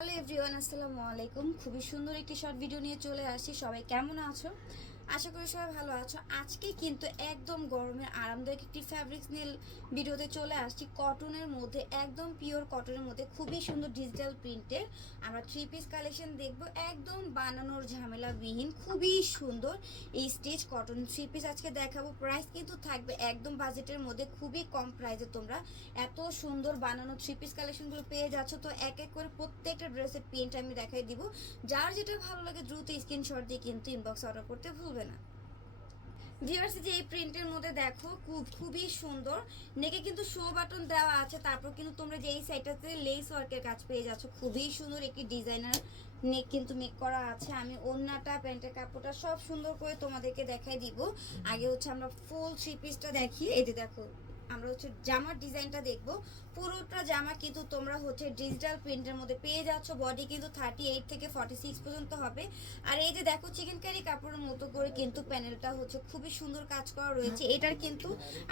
Hello everyone আসসালামু আলাইকুম। খুবই সুন্দর একটি শর্ট ভিডিও নিয়ে চলে আসি। সবাই কেমন আছো? আশা করি সবাই ভালো আছো। আজকে কিন্তু একদম গরমের আরামদায়ক একটি ফ্যাব্রিক্স নিয়ে ভিডিওতে চলে আসছি। কটনের মধ্যে, একদম পিওর কটনের মধ্যে, খুবই সুন্দর ডিজিটাল প্রিন্টের আমরা থ্রি পিস কালেকশন দেখব, একদম বানানোর ঝামেলাবিহীন, খুবই সুন্দর এই স্টেজ কটন থ্রি পিস আজকে দেখাবো। প্রাইস কিন্তু থাকবে একদম বাজেটের মধ্যে, খুবই কম প্রাইসে তোমরা এত সুন্দর বানানো থ্রি পিস কালেকশনগুলো পেয়ে যাচ্ছ। তো এক এক করে প্রত্যেকটা ড্রেসের প্রিন্ট আমি দেখাই দিব। যার যেটা ভালো লাগে দ্রুত স্ক্রিনশট দিয়ে কিন্তু ইনবক্স অর্ডার করতে ভুলবে না। ভিউয়ার্স যে এই প্রিন্টের মধ্যে দেখো, খুব, খুবই সুন্দর। নেকে কিন্তু শো বাটন দেওয়া আছে, তারপর কিন্তু তোমরা যে এই সাইডটাতে লেস ওয়ার্কের কাজ পেয়ে যাচ্ছ। খুবই সুন্দর একটি ডিজাইনার নেক কিন্তু মেক করা আছে। আমি ওন্নাটা, প্যান্টের কাপড়টা সব সুন্দর করে তোমাদেরকে দেখাই দিব। আগে হচ্ছে আমরা ফুল থ্রি পিসটা দেখি। এই যে দেখো আমরা হচ্ছে জামার ডিজাইনটা দেখব। পুরোটা জামা কিন্তু তোমরা হচ্ছে ডিজিটাল প্রিন্টের মধ্যে পেয়ে যাচ্ছ। বডি কিন্তু থার্টি এইট থেকে ফর্টি সিক্স পর্যন্ত হবে। আর এই যে দেখো চিকেন কারি কাপড়ের মতো করে কিন্তু প্যানেলটা হচ্ছে খুবই সুন্দর কাজ করা রয়েছে। এটার কিন্তু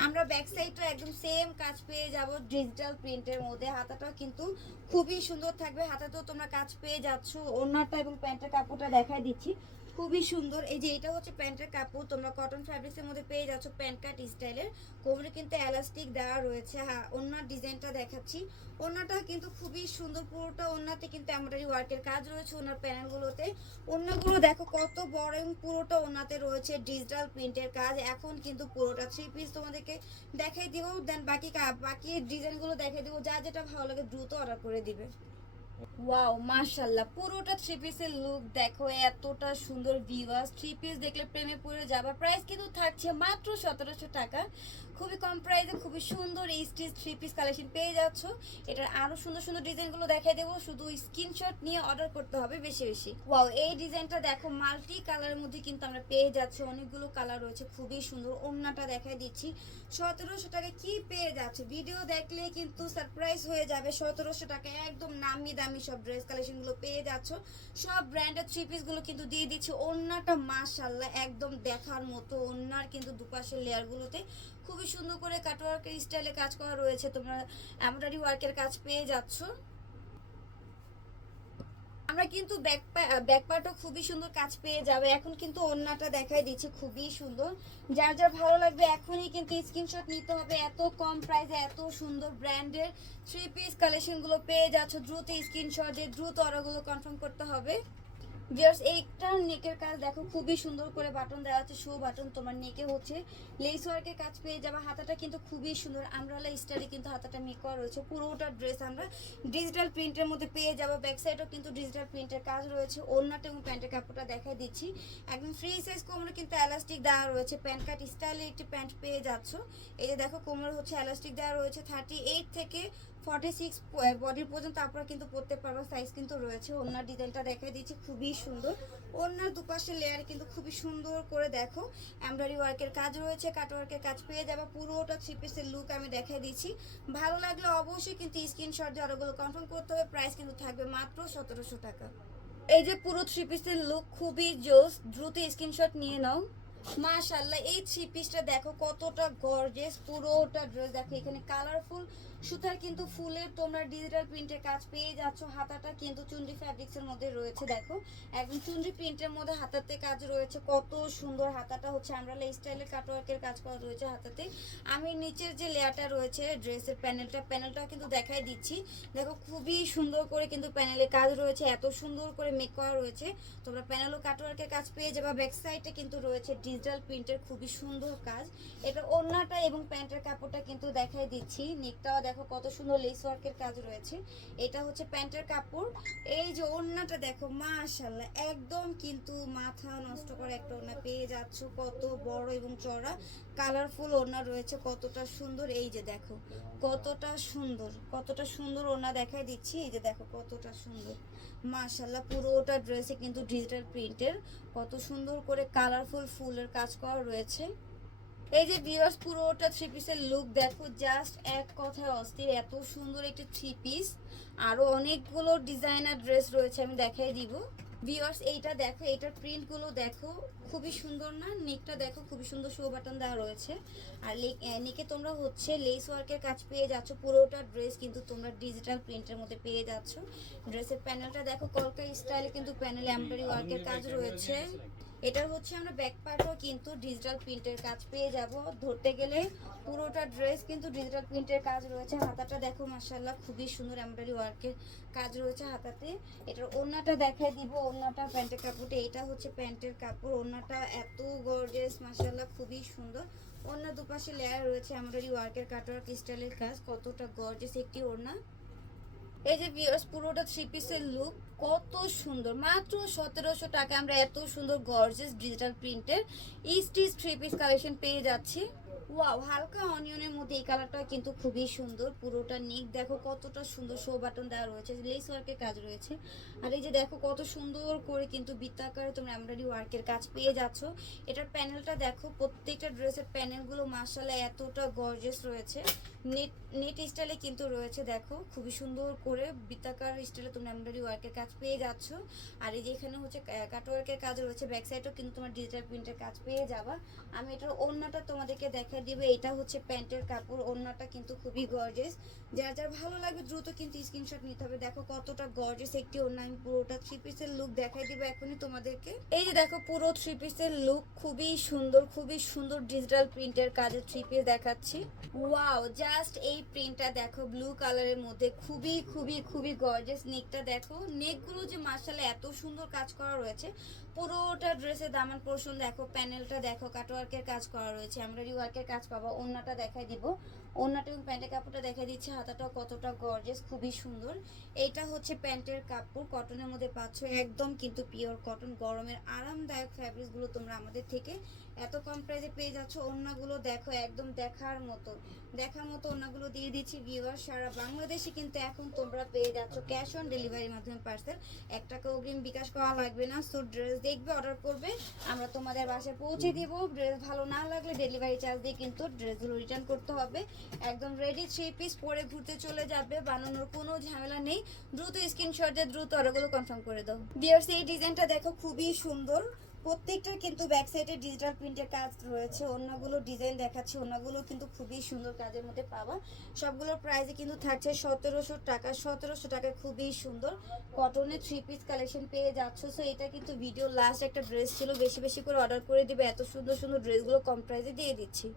আমরা ব্যাক সাইডটা একদম সেম কাজ পেয়ে যাব ডিজিটাল প্রিন্টের মধ্যে। হাতাটাও কিন্তু খুবই সুন্দর থাকবে। হাতাতেও তোমরা কাজ পেয়ে যাচ্ছ। ওড়নাটা এবং প্যান্টের কাপড়টা দেখাই দিচ্ছি। খুবই সুন্দর। এই যে এটা হচ্ছে প্যান্টের কাপড়, তোমরা কটন ফ্যাব্রিক্সের মধ্যে পেয়ে যাচ্ছ প্যান্ট কাট স্টাইলের কোমরে কিন্তু এলাস্টিক দেওয়া রয়েছে। হ্যাঁ ওনার ডিজাইনটা দেখাচ্ছি। ওনাটা কিন্তু খুবই সুন্দর, পুরোটা ওনাতে কিন্তু এমব্রয়ডারি ওয়ার্কের কাজ রয়েছে ওনার প্যানেলগুলোতে ওনাগুলো দেখো কত বড় এবং পুরোটা ওনাতে রয়েছে ডিজিটাল প্রিন্টের কাজ। এখন কিন্তু পুরোটা থ্রি পিস তোমাদেরকে দেখাই দিব। দেন বাকি বাকি ডিজাইনগুলো দেখাই দিব। যা যেটা ভালো লাগে দ্রুত অর্ডার করে দিবে। ওয়াও মাশাল্লাহ পুরোটা থ্রি পিসের লুক দেখো, এতটা সুন্দর ভিউয়ার্স থ্রি পিস দেখলে প্রেমে পড়ে যাবে। প্রাইস কিন্তু থাকছে মাত্র সতেরোশো টাকা। খুবই কম প্রাইসে খুবই সুন্দর এই স্টিচ থ্রি পিস কালেকশন পেয়ে যাচ্ছ। এটার আরও সুন্দর সুন্দর ডিজাইনগুলো দেখাই দেবো। শুধু স্ক্রিনশট নিয়ে অর্ডার করতে হবে বেশি বেশি। ওয়াও এই ডিজাইনটা দেখো মাল্টি কালারের মধ্যে কিন্তু আমরা পেয়ে যাচ্ছি। অনেকগুলো কালার রয়েছে, খুবই সুন্দর। ওড়নাটা দেখাই দিচ্ছি। সতেরোশো টাকা কি পেয়ে যাচ্ছে? ভিডিও দেখলে কিন্তু সারপ্রাইজ হয়ে যাবে। সতেরোশো টাকা একদম নামি দামি সব ড্রেস কালেকশনগুলো পেয়ে যাচ্ছ। সব ব্র্যান্ডের থ্রি পিসগুলো কিন্তু দিয়ে দিচ্ছি। ওড়নাটা মাশাল্লাহ একদম দেখার মতো। ওড়নার কিন্তু দুপাশের লেয়ারগুলোতে খুবই সুন্দর করে কাটওয়ার্কের স্টাইলে কাজ করা রয়েছে। তোমরা এমব্রয়ডারি ওয়ার্কের কাজ পেয়ে যাচ্ছ। আমরা কিন্তু ব্যাক ব্যাক পার্টও খুবই সুন্দর কাজ পেয়ে যাবে। এখন কিন্তু ওড়নাটা দেখাই দিচ্ছি, খুবই সুন্দর। যার যার ভালো লাগবে, এখনই কিন্তু স্ক্রিনশট নিতে হবে। এত কম প্রাইসে এত সুন্দর ব্র্যান্ডের থ্রি পিস কালেকশনগুলো পেয়ে যাচ্ছ। দ্রুত স্ক্রিনশট দিয়ে, দ্রুত অর্ডারগুলো কনফার্ম করতে হবে। জাস্ট এইটার নেকের কাজ দেখো, খুবই সুন্দর করে বাটন দেওয়া আছে শো বাটন তোমার নেকে হচ্ছে। লেস ওয়ার্কের কাজ পেয়ে যাবে, হাতাটা কিন্তু খুবই সুন্দর, আমরালা স্টাইলে কিন্তু হাতাটা মেক করা রয়েছে, পুরোটা ড্রেস আমরা ডিজিটাল প্রিন্টের মধ্যে পেয়ে যাব ব্যাক সাইডেও কিন্তু ডিজিটাল প্রিন্টের কাজ রয়েছে, ওড়নাটা এবং প্যান্টের কাপড়টা দেখাই দিচ্ছি। একদম ফ্রি সাইজ কোমরে কিন্তু এলাস্টিক দেওয়া রয়েছে প্যান্ট কাট স্টাইলে একটি প্যান্ট পেয়ে যাচ্ছ। এই যে দেখো, কোমরে হচ্ছে এলাস্টিক দেওয়া রয়েছে থার্টি এইট থেকে ফর্টি সিক্স বডির পর্যন্ত আপনারা কিন্তু পরতে পারব সাইজ কিন্তু রয়েছে। ওনার ডিজাইনটা দেখাই দিচ্ছি, খুবই সুন্দর। ওনার দুপাশে লেয়ার কিন্তু খুবই সুন্দর করে দেখো। এমব্রয়ডারি ওয়ার্কের কাজ রয়েছে কাট ওয়ার্কের কাজ পেয়ে যাবে। পুরোটা থ্রি পিসের লুক আমি দেখাই দিচ্ছি। ভালো লাগলে অবশ্যই কিন্তু স্ক্রিনশট দিয়ে অর্ডারগুলো কনফার্ম করতে হবে। প্রাইস কিন্তু থাকবে মাত্র সতেরোশো টাকা। এই যে পুরো থ্রি পিসের লুক খুবই জোস, দ্রুত স্ক্রিনশট নিয়ে নাও। মাশাল্লাহ এই থ্রি পিসটা দেখো কতটা গর্জেস পুরোটা ড্রেস দেখো। এখানে কালারফুল সুতার কিন্তু ফুলের তোমরা ডিজিটাল প্রিন্টের কাজ পেয়ে যাচ্ছ। হাতাটা কিন্তু চুন্ডি ফ্যাব্রিক্সের মধ্যে রয়েছে, দেখো। একদম চুন্ডি প্রিন্টের মধ্যে হাতাতে কাজ রয়েছে। কত সুন্দর হাতাটা হচ্ছে। আমরা স্টাইলের কাটওয়ার্কের কাজ করা রয়েছে হাতাতে। আমি নিচের যে লেয়ারটা রয়েছে ড্রেসের প্যানেলটা প্যানেলটা কিন্তু দেখাই দিচ্ছি। দেখো, খুবই সুন্দর করে কিন্তু প্যানেলে কাজ রয়েছে। এত সুন্দর করে মেক করা রয়েছে। তোমরা প্যানেল ও কাটওয়ার্কের কাজ পেয়ে যাবে। ব্যাক সাইডে কিন্তু রয়েছে ডিজিটাল প্রিন্টের খুবই সুন্দর কাজ। এটা ওড়নাটা এবং প্যান্টের কাপড়টা কিন্তু দেখাই দিচ্ছি। নেকটাও দেখো কত সুন্দর লেস ওয়ার্কের কাজ রয়েছে। এটা হচ্ছে প্যান্টের কাপড়। এই যে ওড়নাটা দেখো মাশাল্লাহ একদম কিন্তু মাথা নষ্ট করে একটা ওড়না। পেয়ে যাচ্ছ কত বড় এবং চড়া কালারফুল ওড়না রয়েছে, কতটা সুন্দর। এই যে দেখো, কতটা সুন্দর কতটা সুন্দর ওড়না দেখাই দিচ্ছি। এই যে দেখো, কতটা সুন্দর। মাশাল্লাহ পুরোটা ড্রেসে কিন্তু ডিজিটাল প্রিন্টের কত সুন্দর করে কালারফুল ফুলের কাজ করা রয়েছে। এই যে ভিউয়ার্স পুরোটা থ্রি পিসের লুক দেখো জাস্ট এক কথায় অস্থির, এত সুন্দর একটি থ্রি পিস আরও অনেকগুলো ডিজাইনার ড্রেস রয়েছে, আমি দেখাই দিব। ভিউয়ার্স এইটা দেখো এটার প্রিন্টগুলো দেখো, খুবই সুন্দর না? নেকটা দেখো, খুবই সুন্দর শো বাটন দেওয়া রয়েছে। আর নেকে তোমরা হচ্ছে লেস ওয়ার্কের কাজ পেয়ে যাচ্ছ, পুরোটা ড্রেস কিন্তু তোমরা ডিজিটাল প্রিন্টের মধ্যে পেয়ে যাচ্ছ। ড্রেসের প্যানেলটা দেখো কলকা স্টাইলে কিন্তু প্যানেলে এমব্রয়ডারি ওয়ার্কের কাজ রয়েছে। এটার হচ্ছে আমরা ব্যাক পার্টও কিন্তু ডিজিটাল প্রিন্টের কাজ পেয়ে যাব। ধরতে গেলে পুরোটা ড্রেস কিন্তু ডিজিটাল প্রিন্টের কাজ রয়েছে। হাতাটা দেখো মাসাল্লাহ খুবই সুন্দর এমব্রয়ডারি ওয়ার্কের কাজ রয়েছে হাতাতে। এটার ওড়নাটা দেখাই দিব, ওড়নাটা প্যান্টের কাপড়টা এটা হচ্ছে প্যান্টের কাপড়, ওড়নাটা এত গর্জেস মাসাল্লাহ খুবই সুন্দর। অন্য দুপাশে লেয়ার রয়েছে এমব্রয়ডারি ওয়ার্কের কাটওয়ার্ক স্টাইলের কাজ। কতটা গর্জেস একটি ওড়না। এই যে ভিউয়ার্স পুরোটা থ্রি পিসের লুক কত সুন্দর। মাত্র সতেরোশো টাকা আমরা এত সুন্দর গর্জেস ডিজিটাল প্রিন্টের ইস্টিস থ্রি পিস কালেকশন পেয়ে যাচ্ছি। ওয়াও হালকা অনিয়নের মধ্যে এই কালারটা কিন্তু খুবই সুন্দর। পুরোটা নিক দেখো কতটা সুন্দর শো বাটন দেওয়া রয়েছে লেস ওয়ার্কের কাজ রয়েছে। আর এই যে দেখো কত সুন্দর করে কিন্তু বৃত্তাকারে তোমরা এমব্রয়ডারি ওয়ার্কের কাজ পেয়ে যাচ্ছ। এটার প্যানেলটা দেখো, প্রত্যেকটা ড্রেসের প্যানেলগুলো মার্শাল্লাহ এতটা গর্জেস রয়েছে। নেট নেট স্টাইলে কিন্তু রয়েছে, দেখো, খুবই সুন্দর করে বৃত্তাকার স্টাইলে তোমরা এমব্রয়ডারি ওয়ার্কের কাজ পেয়ে যাচ্ছ। আর এই যে এখানে হচ্ছে কাট ওয়ার্কের কাজ রয়েছে ব্যাক সাইডেও কিন্তু তোমার ডিজিটাল প্রিন্টের কাজ পেয়ে যাবা। আমি এটার ওড়নাটা তোমাদেরকে দেখা দিবে, এটা হচ্ছে প্যান্টের কাপড় ওড়নাটা কিন্তু খুবই গর্জেস যার যার ভালো লাগবে দ্রুত কিন্তু স্ক্রিনশট নিতে হবে। দেখো কতটা গর্জেস একটি ওড়না, আমি পুরোটা থ্রি পিসের লুক দেখাই দিব এখনই তোমাদেরকে। এই যে দেখো পুরো থ্রি পিসের লুক খুবই সুন্দর খুবই সুন্দর ডিজিটাল প্রিন্টের কাজের থ্রি পিস দেখাচ্ছি। ওয়াও জাস্ট এই প্রিন্টটা দেখো ব্লু কালারের মধ্যে, খুবই খুবই খুবই গর্জেস নেকটা দেখো। নেকগুলো যে মার্শালে এত সুন্দর কাজ করা রয়েছে। পুরোটা ড্রেসের দামান পোর্শন দেখো প্যানেলটা দেখো কাটওয়ার্কের কাজ করা রয়েছে। এমব্রয়ডারি ওয়ার্কের কাজ পাবো অন্যটা দেখাই দিব। ওড়নাটা এবং প্যান্টের কাপড়টা দেখাই দিচ্ছে, হাতাটাও কতটা গর্জেস খুবই সুন্দর। এইটা হচ্ছে প্যান্টের কাপড় কটনের মধ্যে পাচ্ছ একদম কিন্তু পিওর কটন গরমের আরামদায়ক ফ্যাব্রিক্সগুলো তোমরা আমাদের থেকে এত কম প্রাইসে পেয়ে যাচ্ছ। ওড়নাগুলো দেখো, একদম দেখার মতো। দেখার মতো ওড়নাগুলো দিয়ে দিচ্ছি ভিউয়ার সারা বাংলাদেশে কিন্তু এখন তোমরা পেয়ে যাচ্ছ ক্যাশ অন ডেলিভারির মাধ্যমে পার্সেল এক টাকা অগ্রিম বিকাশ করা লাগবে না সো ড্রেস দেখবে অর্ডার করবে, আমরা তোমাদের বাসায় পৌঁছে দিব। ড্রেস ভালো না লাগলে ডেলিভারি চার্জ দিয়ে কিন্তু ড্রেসগুলো রিটার্ন করতে হবে। একদম রেডি থ্রি পিস পরে ঘুরতে চলে যাবে, বানানোর কোনো ঝামেলা নেই। দ্রুত স্ক্রিনশট দিয়ে দ্রুত অর্ডারগুলো কনফার্ম করে দাও। বিয়ার্স এই ডিজাইনটা দেখো খুবই সুন্দর। প্রত্যেকটার কিন্তু ব্যাক সাইডে ডিজিটাল প্রিন্টের কাজ রয়েছে। অন্যগুলো ডিজাইন দেখাচ্ছি, অন্যগুলো কিন্তু খুবই সুন্দর কাজের মধ্যে পাবা। সবগুলোর প্রাইসে কিন্তু থাকছে সতেরোশো টাকা। সতেরোশো টাকা খুবই সুন্দর। কটনের থ্রি পিস কালেকশন পেয়ে যাচ্ছ। সো এটা কিন্তু ভিডিও লাস্ট একটা ড্রেস ছিল। বেশি বেশি করে অর্ডার করে দিবে। এত সুন্দর সুন্দর ড্রেসগুলো কম প্রাইসে দিয়ে দিচ্ছি।